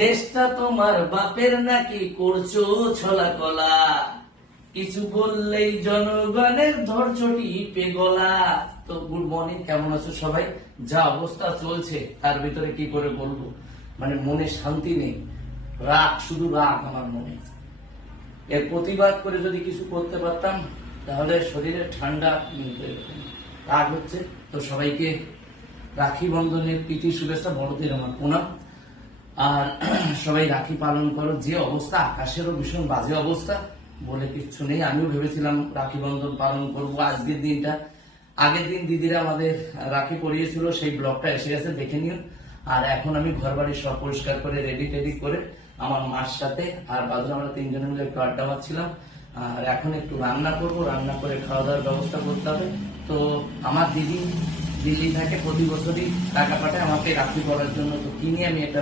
দেশটা তোমার বাপের নাকি করছো ছলা কলা, কিছু বললেই জনগণের ধৈর্য টিপে গলা। তো গুড মর্নিং, কেমন আছো সবাই? যা অবস্থা চলছে তার ভিতরে কি করে বলবো, মানে মনে শান্তি নেই, রাগ, শুধু রাগ আমার মনে। এর প্রতিবাদ করে যদি কিছু করতে পারতাম তাহলে শরীরে ঠান্ডা মিলতে, রাগ হচ্ছে। তো সবাইকে রাখি বন্ধনের প্রীতি শুভেচ্ছা, বড়দের আমার প্রণাম। আর সবাই রাখি পালন করো। যে অবস্থা, আকাশেরও ভীষণ বাজে অবস্থা, বলে কিচ্ছু নেই। আমিও ভেবেছিলাম রাখি বন্ধন পালন করব আজকের দিনটা। আগের দিন দিদিরা আমাদের রাখি পরিয়েছিল, সেই ব্লগটা এসে গেছে, দেখে নিও। আর এখন আমি ঘর বাড়ি সব পরিষ্কার করে রেডি টেডি করে আমার মার সাথে আর বাদুর আমরা তিনজনে মিলে একটু আড্ডা মারছিলাম। আর এখন একটু রান্না করব, রান্না করে খাওয়া দাওয়ার ব্যবস্থা করতে হবে। তো আমার দিদি দিল্লি থাকে, প্রতি বছরই টাকা পাঠায় আমাকে রাখি পরার জন্য। তো কিনে আমি একটা